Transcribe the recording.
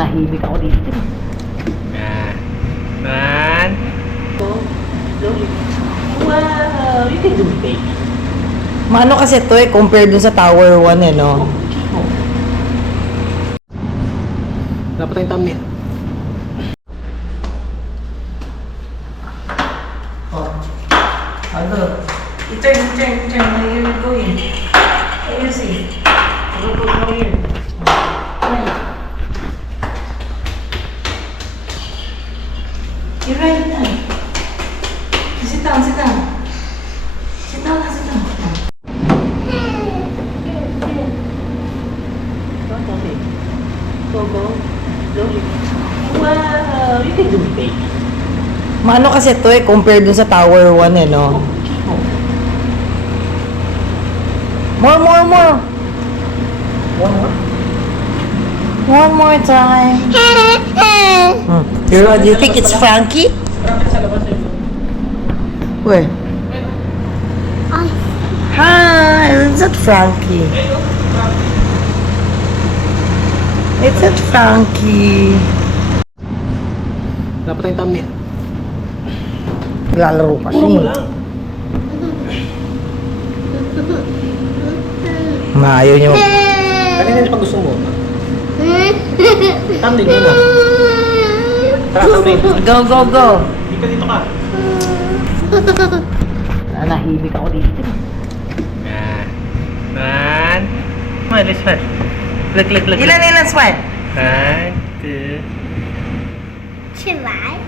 Nanahimik ako dito. Yan. Man. Wow, you can do it, baby. Maano kasi to eh, compared dun sa Tower 1 eh, no? Dapat tayong thumbnail. Oh. Ano? Turn. Where you going? Ayun see. Go here. You're right now. Sit down. Sit down. Go. Slowly. Wow, you can do it, baby. Maano kasi to eh, compared dun sa Tower 1 eh, no? More. One more time. Do you think it's Frankie? Where? Hi, is that Frankie? It's that Frankie. Dapat tayong thumbnail. Lalaro kasi. Ayaw niyo. Kanina na pag gusto mo. Thumbnail mo na. Tara, thumbnail. Go. Dito ka. Nanahimik ako dito. Yan. Man. Smile. Look. Ilan, Swan? 1, 2. Try.